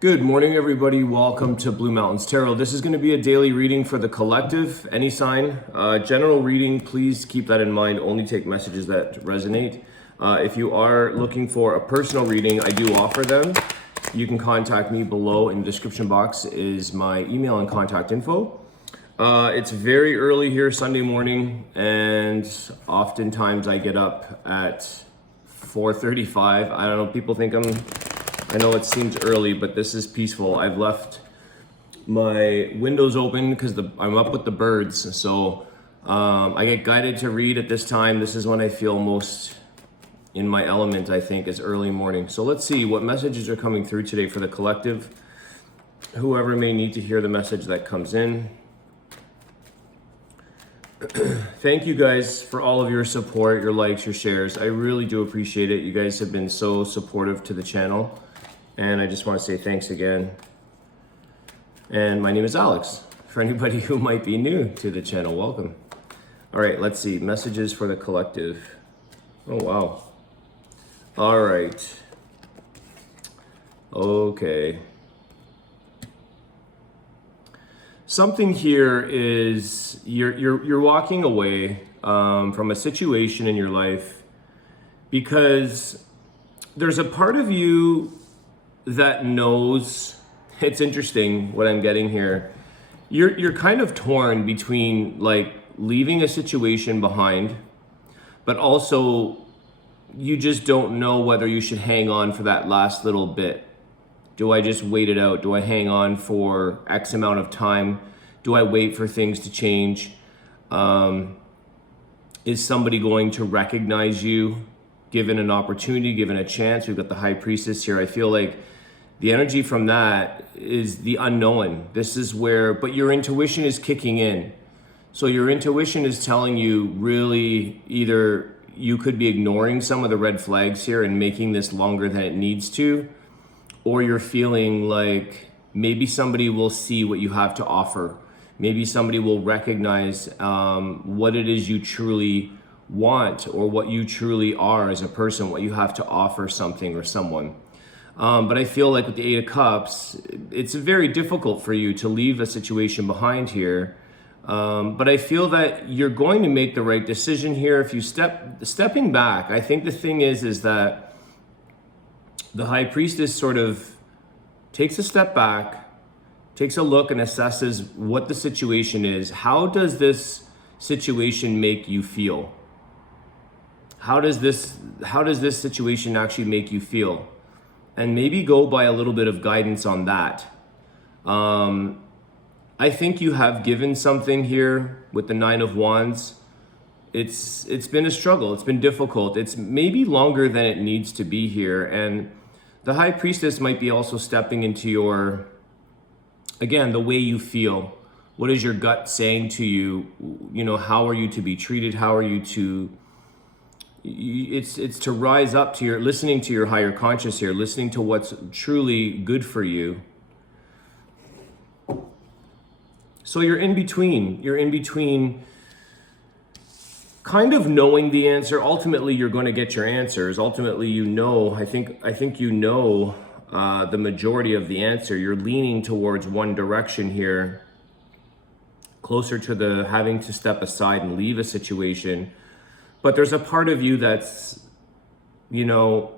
Good morning, everybody. Welcome to Blue Mountains Tarot. This is going to be a daily reading for the collective, any sign. General reading, please keep that in mind. Only take messages that resonate. If you are looking for a personal reading, I do offer them. You can contact me below in the description box is my email and contact info. It's very early here, Sunday morning, and oftentimes I get up at 4:35. I don't know, people think I know it seems early, but this is peaceful. I've left my windows open because I'm up with the birds. So I get guided to read at this time. This is when I feel most in my element, I think, is early morning. So let's see what messages are coming through today for the collective. Whoever may need to hear the message that comes in. Thank you guys for all of your support, your likes, your shares. I really do appreciate it. You guys have been so supportive to the channel. And I just want to say thanks again. And my name is Alex. For anybody who might be new to the channel, welcome. All right, let's see. Messages for the collective. Oh, wow. All right. Okay. Something here is you're walking away from a situation in your life because there's a part of you that knows. It's interesting what I'm getting here. You're kind of torn between like leaving a situation behind, but also you just don't know whether you should hang on for that last little bit. Do I just wait it out? Do I hang on for X amount of time? Do I wait for things to change? Is somebody going to recognize you given an opportunity, given a chance? We've got the High Priestess here. I feel like the energy from that is the unknown. This is where, but your intuition is kicking in. So your intuition is telling you really either you could be ignoring some of the red flags here and making this longer than it needs to, or you're feeling like maybe somebody will see what you have to offer. Maybe somebody will recognize what it is you truly want or what you truly are as a person, what you have to offer something or someone. But I feel like with the Eight of Cups, it's very difficult for you to leave a situation behind here. But I feel that you're going to make the right decision here. If you stepping back, I think the thing is that the High Priestess sort of takes a step back, takes a look and assesses what the situation is. How does this situation make you feel? How does this situation actually make you feel? And maybe go by a little bit of guidance on that. I think you have given something here with the Nine of Wands. It's been a struggle. It's been difficult. It's maybe longer than it needs to be here. And the High Priestess might be also stepping into your, again, the way you feel. What is your gut saying to you? You know, how are you to be treated? How are you to, it's to rise up to your, listening to your higher conscious here, listening to what's truly good for you. So you're in between kind of knowing the answer. Ultimately, you're going to get your answers. Ultimately, you know, I think you know the majority of the answer. You're leaning towards one direction here, closer to the having to step aside and leave a situation. But there's a part of you that's, you know,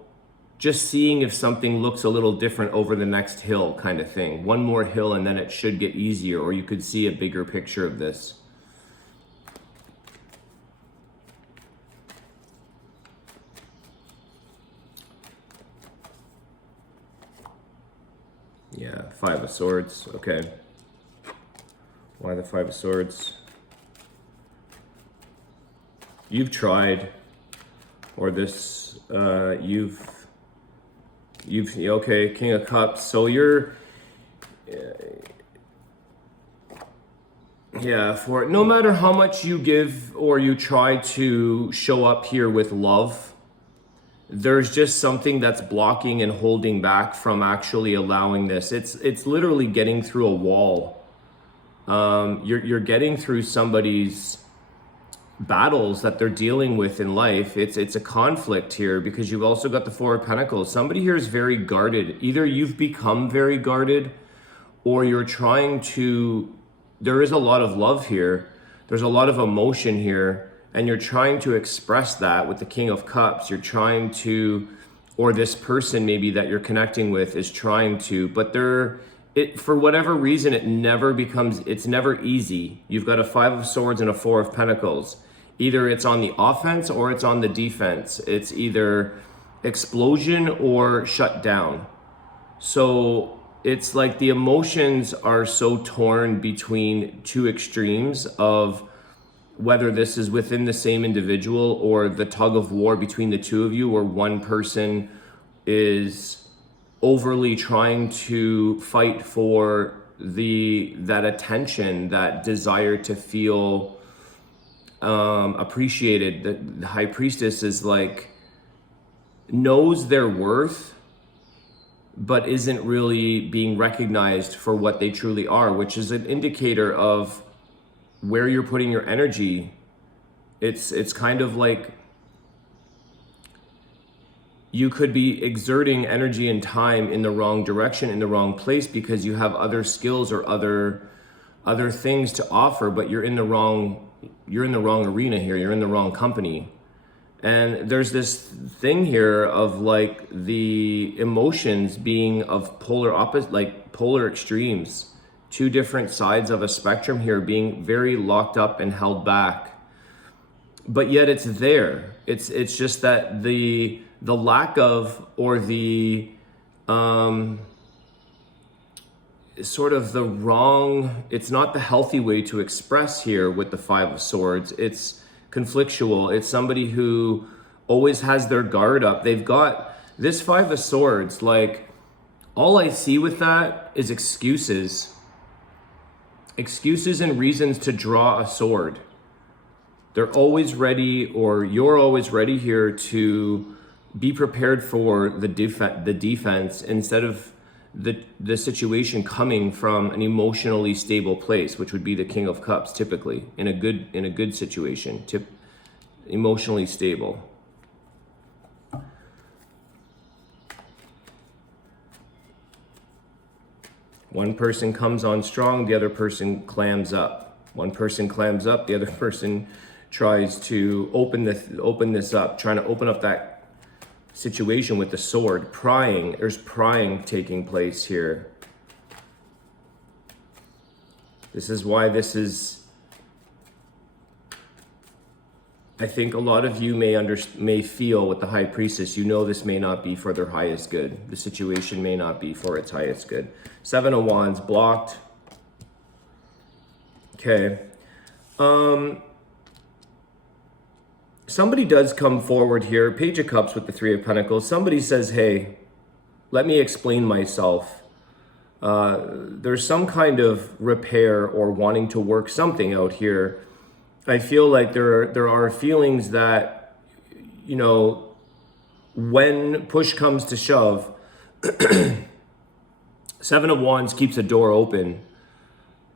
just seeing if something looks a little different over the next hill kind of thing. One more hill and then it should get easier, or you could see a bigger picture of this. Yeah, Five of Swords, okay. Why the Five of Swords? You've tried, or this, you've, okay, King of Cups. So you're, yeah, for no matter how much you give or you try to show up here with love, there's just something that's blocking and holding back from actually allowing this. It's literally getting through a wall. You're getting through somebody's battles that they're dealing with in life. It's a conflict here, because you've also got the Four of Pentacles. Somebody here is very guarded. Either you've become very guarded, or you're trying to, there is a lot of love here. There's a lot of emotion here, and you're trying to express that with the King of Cups. You're trying to, or this person maybe that you're connecting with is trying to, but for whatever reason, it's never easy. You've got a Five of Swords and a Four of Pentacles. Either it's on the offense or it's on the defense. It's either explosion or shut down. So it's like the emotions are so torn between two extremes of whether this is within the same individual or the tug of war between the two of you, where one person is overly trying to fight for that attention, that desire to feel appreciated. The High Priestess is like, knows their worth, but isn't really being recognized for what they truly are, which is an indicator of where you're putting your energy. It's kind of like you could be exerting energy and time in the wrong direction, in the wrong place, because you have other skills or other things to offer, but you're in the wrong arena here. You're in the wrong company. And there's this thing here of like the emotions being of polar extremes, two different sides of a spectrum here, being very locked up and held back. But yet it's there. It's just that the lack of, or the sort of the wrong, it's not the healthy way to express here with the Five of Swords. It's conflictual. It's somebody who always has their guard up. They've got this Five of Swords, like, all I see with that is excuses and reasons to draw a sword. They're always ready, or you're always ready here to be prepared for the defense instead of the situation coming from an emotionally stable place, which would be the King of Cups, typically in a good situation, emotionally stable. One person comes on strong, the other person clams up. One person clams up, the other person tries to open this up, trying to open up that situation with the sword. Prying, there's prying taking place here. This is why I think a lot of you may feel with the High Priestess, this may not be for their highest good. The situation may not be for its highest good. Seven of Wands blocked. Okay. Somebody does come forward here, Page of Cups with the Three of Pentacles. Somebody says, hey, let me explain myself. There's some kind of repair or wanting to work something out here. I feel like there are feelings that, when push comes to shove, Seven of Wands keeps a door open.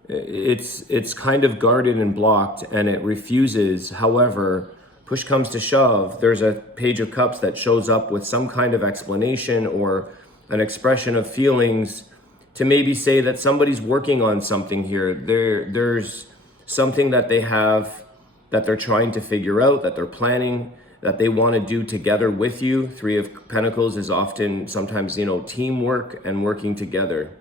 It's kind of guarded and blocked, and it refuses. However, push comes to shove, there's a Page of Cups that shows up with some kind of explanation or an expression of feelings to maybe say that somebody's working on something here. There's something that they have that they're trying to figure out, that they're planning, that they want to do together with you. Three of Pentacles is often sometimes, teamwork and working together.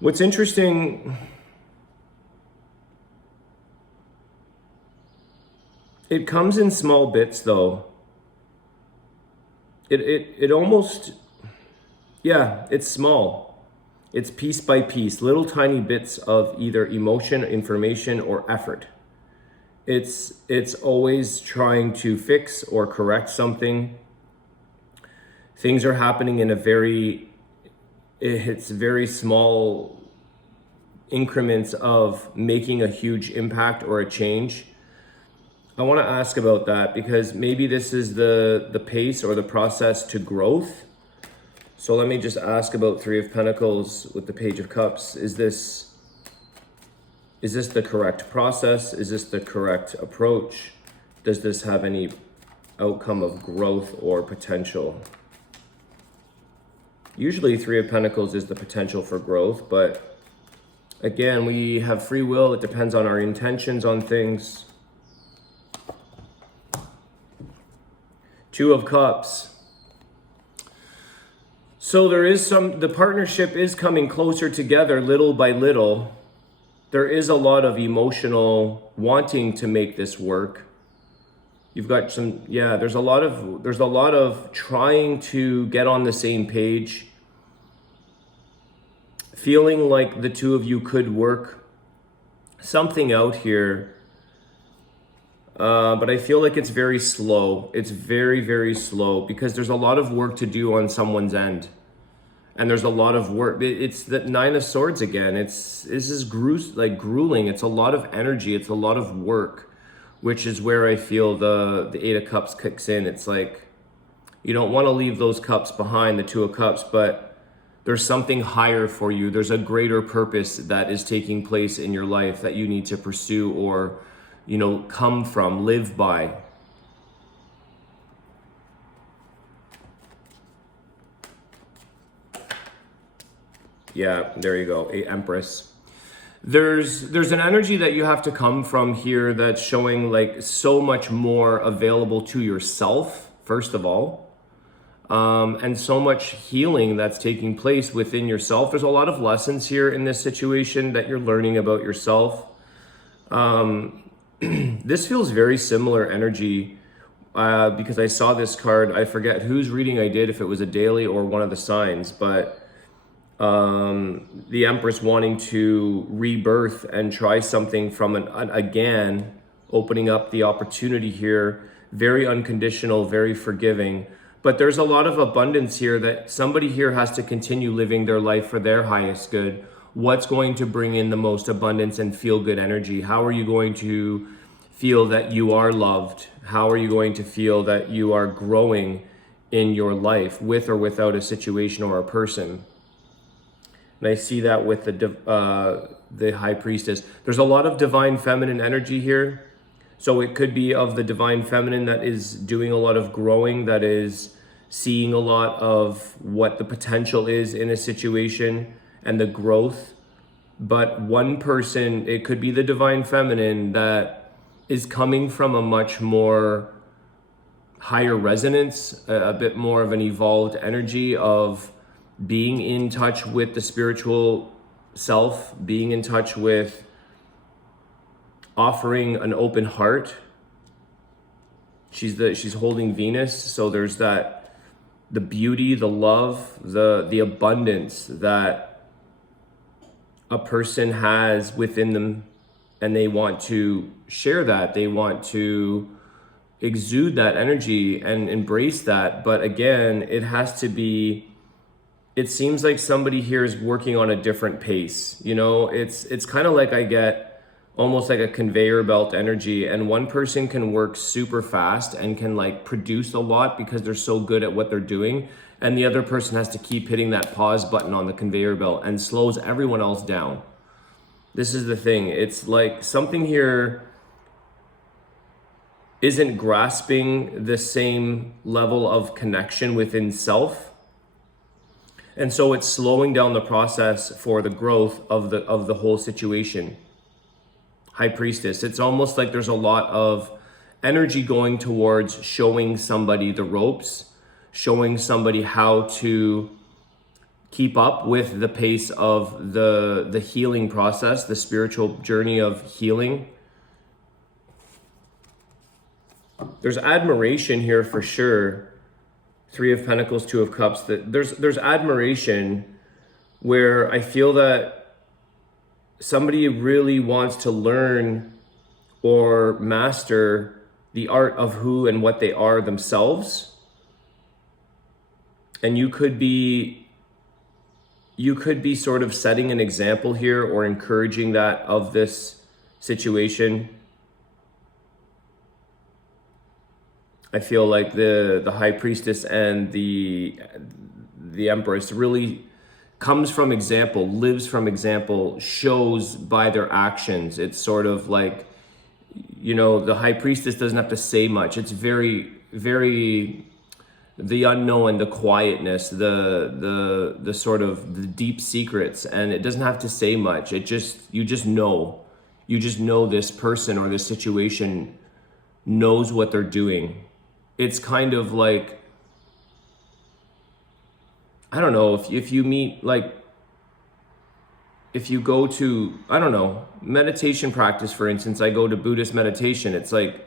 What's interesting, it comes in small bits though. It almost, it's small. It's piece by piece, little tiny bits of either emotion, information, or effort. It's always trying to fix or correct something. Things are happening in it's very small increments of making a huge impact or a change. I want to ask about that because maybe this is the pace or the process to growth. So let me just ask about Three of Pentacles with the Page of Cups. Is this the correct process? Is this the correct approach? Does this have any outcome of growth or potential? Usually Three of Pentacles is the potential for growth, but again, we have free will. It depends on our intentions on things. Two of Cups. So the partnership is coming closer together little by little. There is a lot of emotional wanting to make this work. You've got there's a lot of trying to get on the same page. Feeling like the two of you could work something out here. But I feel like it's very slow. It's very, very slow because there's a lot of work to do on someone's end. And there's a lot of work. It's the Nine of Swords again. This is grueling. It's a lot of energy. It's a lot of work, which is where I feel the Eight of Cups kicks in. It's like you don't want to leave those cups behind, the Two of Cups, but there's something higher for you. There's a greater purpose that is taking place in your life that you need to pursue or, come from, live by. Yeah, there you go, Empress. There's an energy that you have to come from here that's showing like so much more available to yourself, first of all, and so much healing that's taking place within yourself. There's a lot of lessons here in this situation that you're learning about yourself. This feels very similar energy because I saw this card. I forget whose reading I did, if it was a daily or one of the signs, but the Empress wanting to rebirth and try something from again, opening up the opportunity here, very unconditional, very forgiving. But there's a lot of abundance here that somebody here has to continue living their life for their highest good. What's going to bring in the most abundance and feel good energy? How are you going to feel that you are loved? How are you going to feel that you are growing in your life with or without a situation or a person? And I see that with the High Priestess. There's a lot of divine feminine energy here. So it could be of the divine feminine that is doing a lot of growing, that is seeing a lot of what the potential is in a situation and the growth. But one person, it could be the divine feminine that is coming from a much more higher resonance, a bit more of an evolved energy of being in touch with the spiritual self, being in touch with offering an open heart. She's holding Venus, so there's that, the beauty, the love, the abundance that a person has within them, and they want to share that. They want to exude that energy and embrace that. But again, it has to be, it seems like somebody here is working on a different pace. It's kind of like I get almost like a conveyor belt energy, and one person can work super fast and can like produce a lot because they're so good at what they're doing, and the other person has to keep hitting that pause button on the conveyor belt and slows everyone else down. This is the thing. It's like something here isn't grasping the same level of connection within self. And so it's slowing down the process for the growth of the whole situation. High Priestess, it's almost like there's a lot of energy going towards showing somebody the ropes, showing somebody how to keep up with the pace of the healing process, the spiritual journey of healing. There's admiration here for sure. Three of Pentacles, Two of Cups. That there's admiration where I feel that somebody really wants to learn or master the art of who and what they are themselves. And you could be sort of setting an example here or encouraging that of this situation. I feel like the High Priestess and the Empress really comes from example, lives from example, shows by their actions. It's sort of like, you know, the High Priestess doesn't have to say much. It's very, very the unknown, the quietness, the sort of the deep secrets, and it doesn't have to say much. It just, you just know this person or this situation knows what they're doing. It's kind of like, I don't know, if you meet, like, if you go to, I don't know, meditation practice, for instance, I go to Buddhist meditation, it's like,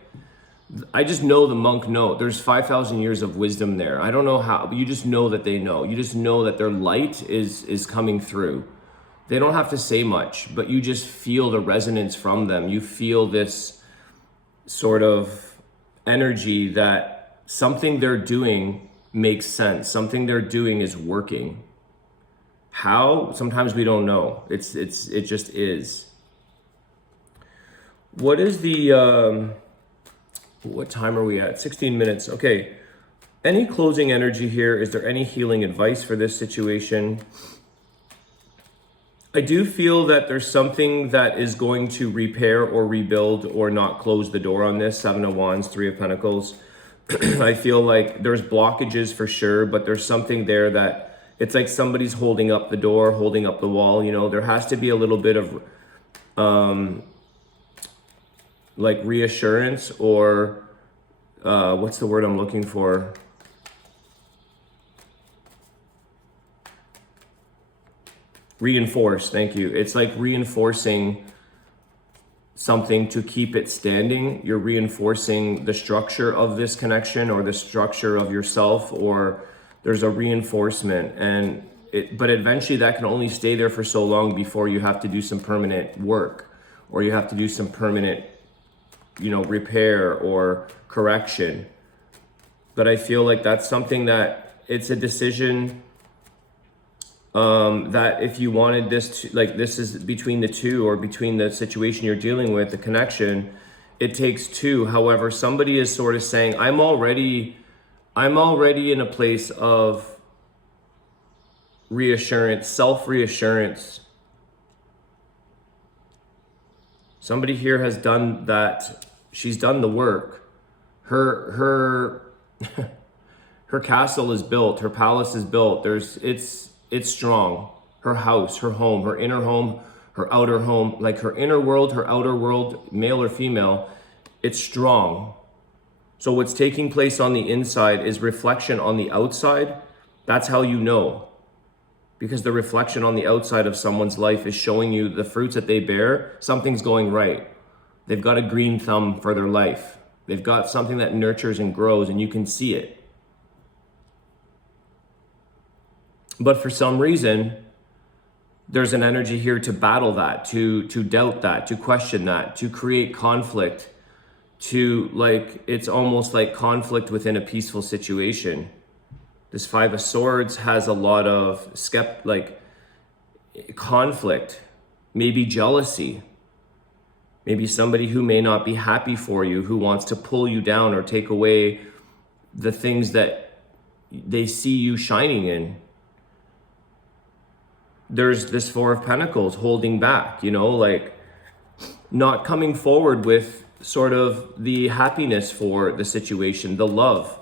I just know the monk know. There's 5,000 years of wisdom there. I don't know how, but you just know that they know. You just know that their light is coming through. They don't have to say much, but you just feel the resonance from them. You feel this sort of energy that something they're doing makes sense. Something they're doing is working. How? Sometimes we don't know. It just is. What is the what time are we at? 16 minutes. Okay. Any closing energy here? Is there any healing advice for this situation? I do feel that there's something that is going to repair or rebuild or not close the door on this. 7 of Wands, 3 of Pentacles. I feel like there's blockages for sure, but there's something there that it's like somebody's holding up the door, holding up the wall. You know, there has to be a little bit of like reassurance, or what's the word I'm looking for? Reinforce, thank you. It's like reinforcing something to keep it standing. You're reinforcing the structure of this connection or the structure of yourself, or there's a reinforcement, and but eventually that can only stay there for so long before you have to do some permanent work, or you have to do some permanent, you know, repair or correction. But I feel like that's something that it's a decision that if you wanted this to, like, this is between the two, or between the situation you're dealing with, the connection, it takes two. However, somebody is sort of saying, I'm already in a place of reassurance, self-reassurance. Somebody here has done that. She's done the work. Her castle is built. Her palace is built. It's strong. Her house, her home, her inner home, her outer home, like her inner world, her outer world, male or female, it's strong. So what's taking place on the inside is reflection on the outside. That's how you know. Because the reflection on the outside of someone's life is showing you the fruits that they bear. Something's going right. They've got a green thumb for their life. They've got something that nurtures and grows, and you can see it. But for some reason, there's an energy here to battle that, to doubt that, to question that, to create conflict, to, like, it's almost like conflict within a peaceful situation. This 5 of Swords has a lot of conflict, maybe jealousy, maybe somebody who may not be happy for you, who wants to pull you down or take away the things that they see you shining in. There's this 4 of Pentacles holding back, you know, like not coming forward with sort of the happiness for the situation, the love,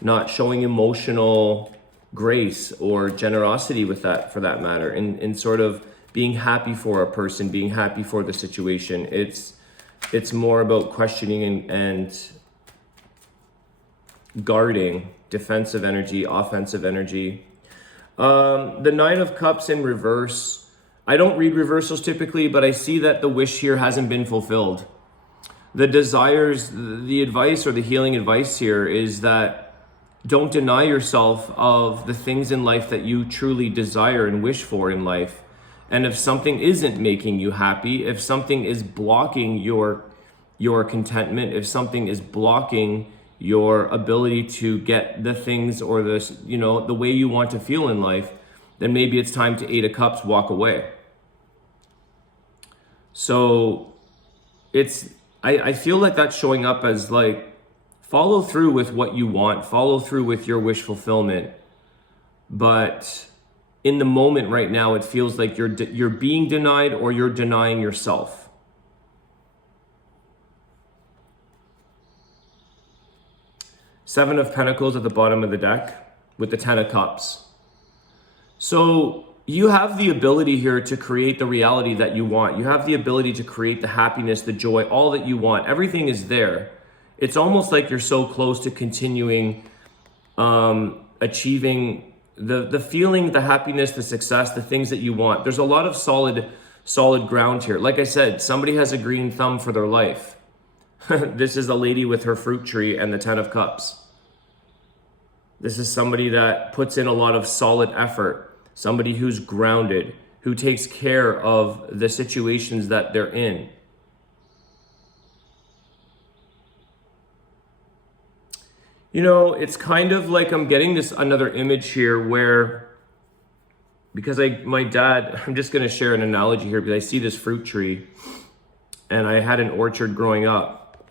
not showing emotional grace or generosity with that, for that matter, and sort of being happy for a person, being happy for the situation. It's more about questioning and guarding, defensive energy, offensive energy. The 9 of Cups in reverse. I don't read reversals typically, but I see that the wish here hasn't been fulfilled. The desires, the advice or the healing advice here is that don't deny yourself of the things in life that you truly desire and wish for in life. And if something isn't making you happy, if something is blocking your contentment, if something is blocking your ability to get the things or the, you know, the way you want to feel in life, then maybe it's time to 8 of Cups, walk away. So I feel like that's showing up as like follow through with what you want, follow through with your wish fulfillment. But in the moment right now, it feels like you're being denied or you're denying yourself. Seven of Pentacles at the bottom of the deck with the Ten of Cups. So you have the ability here to create the reality that you want. You have the ability to create the happiness, the joy, all that you want. Everything is there. It's almost like you're so close to continuing achieving the feeling, the happiness, the success, the things that you want. There's a lot of solid ground here. Like I said, somebody has a green thumb for their life. This is a lady with her fruit tree and the Ten of Cups. This is somebody that puts in a lot of solid effort. Somebody who's grounded, who takes care of the situations that they're in. You know, it's kind of like I'm getting this another image here where, because my dad, I'm just going to share an analogy here because I see this fruit tree and I had an orchard growing up.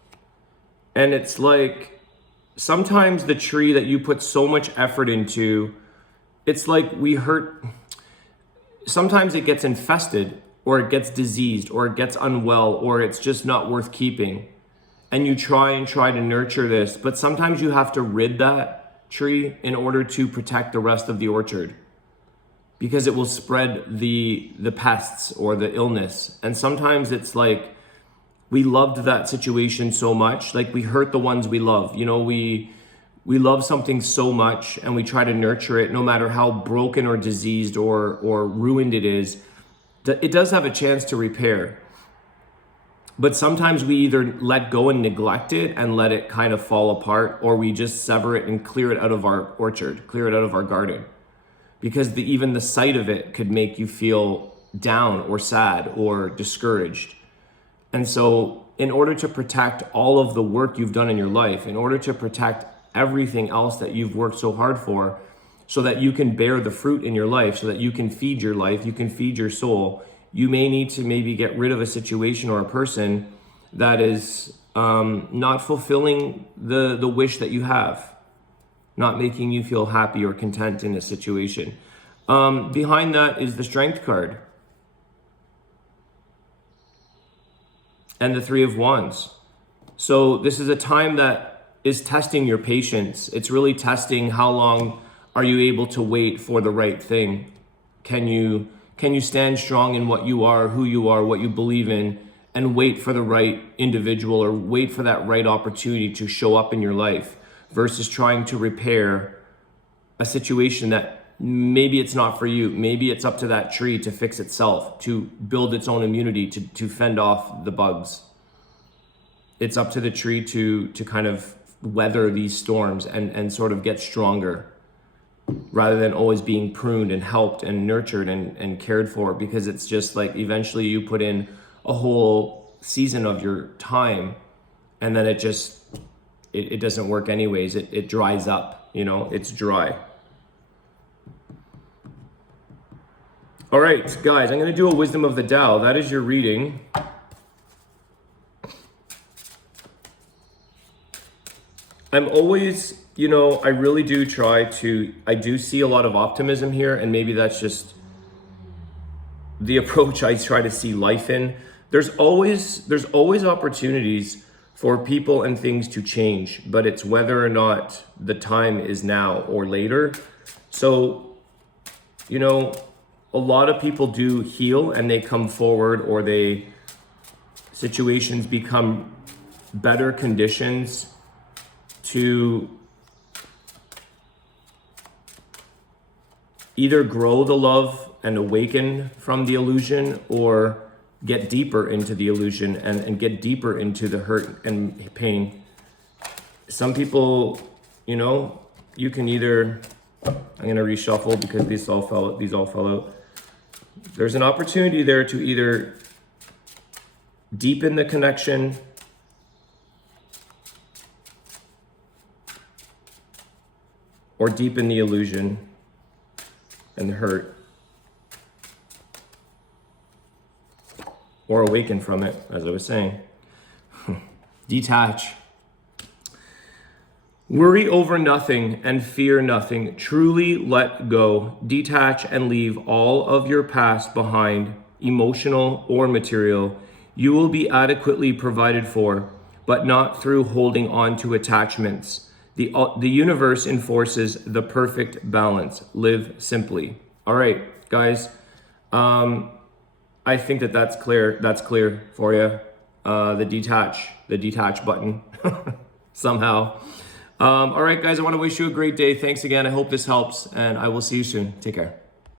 And it's like sometimes the tree that you put so much effort into, it's like sometimes it gets infested or it gets diseased or it gets unwell or it's just not worth keeping. And you try to nurture this, but sometimes you have to rid that tree in order to protect the rest of the orchard because it will spread the pests or the illness. And sometimes it's like we loved that situation so much, like we hurt the ones we love. You know, we love something so much and we try to nurture it no matter how broken or diseased or ruined it is. It does have a chance to repair. But sometimes we either let go and neglect it and let it kind of fall apart, or we just sever it and clear it out of our orchard, clear it out of our garden. Because even the sight of it could make you feel down or sad or discouraged. And so in order to protect all of the work you've done in your life, in order to protect everything else that you've worked so hard for, so that you can bear the fruit in your life, so that you can feed your life, you can feed your soul, you may need to maybe get rid of a situation or a person that is not fulfilling the wish that you have, not making you feel happy or content in a situation. Behind that is the Strength card and the Three of Wands. So this is a time that is testing your patience. It's really testing how long are you able to wait for the right thing. Can you stand strong in what you are, who you are, what you believe in, and wait for the right individual or wait for that right opportunity to show up in your life versus trying to repair a situation that maybe it's not for you. Maybe it's up to that tree to fix itself, to build its own immunity, to fend off the bugs. It's up to the tree to kind of weather these storms and sort of get stronger, rather than always being pruned and helped and nurtured and cared for, because it's just like eventually you put in a whole season of your time and then it doesn't work anyways. It dries up, you know, it's dry. All right, guys, I'm going to do a Wisdom of the Tao. That is your reading. I'm always, you know, I really do I do see a lot of optimism here, and maybe that's just the approach I try to see life in. There's always opportunities for people and things to change, but it's whether or not the time is now or later. So, you know, a lot of people do heal and they come forward, or situations become better conditions to either grow the love and awaken from the illusion, or get deeper into the illusion and get deeper into the hurt and pain. Some people, you know, you can either, I'm gonna reshuffle because these all fell out. There's an opportunity there to either deepen the connection or deepen the illusion and the hurt, or awaken from it, as I was saying. Detach. Worry over nothing and fear nothing. Truly let go. Detach and leave all of your past behind, emotional or material. You will be adequately provided for, but not through holding on to attachments. The universe enforces the perfect balance. Live simply. All right, guys. I think that's clear. That's clear for you. The detach button somehow. All right, guys, I want to wish you a great day. Thanks again. I hope this helps, and I will see you soon. Take care.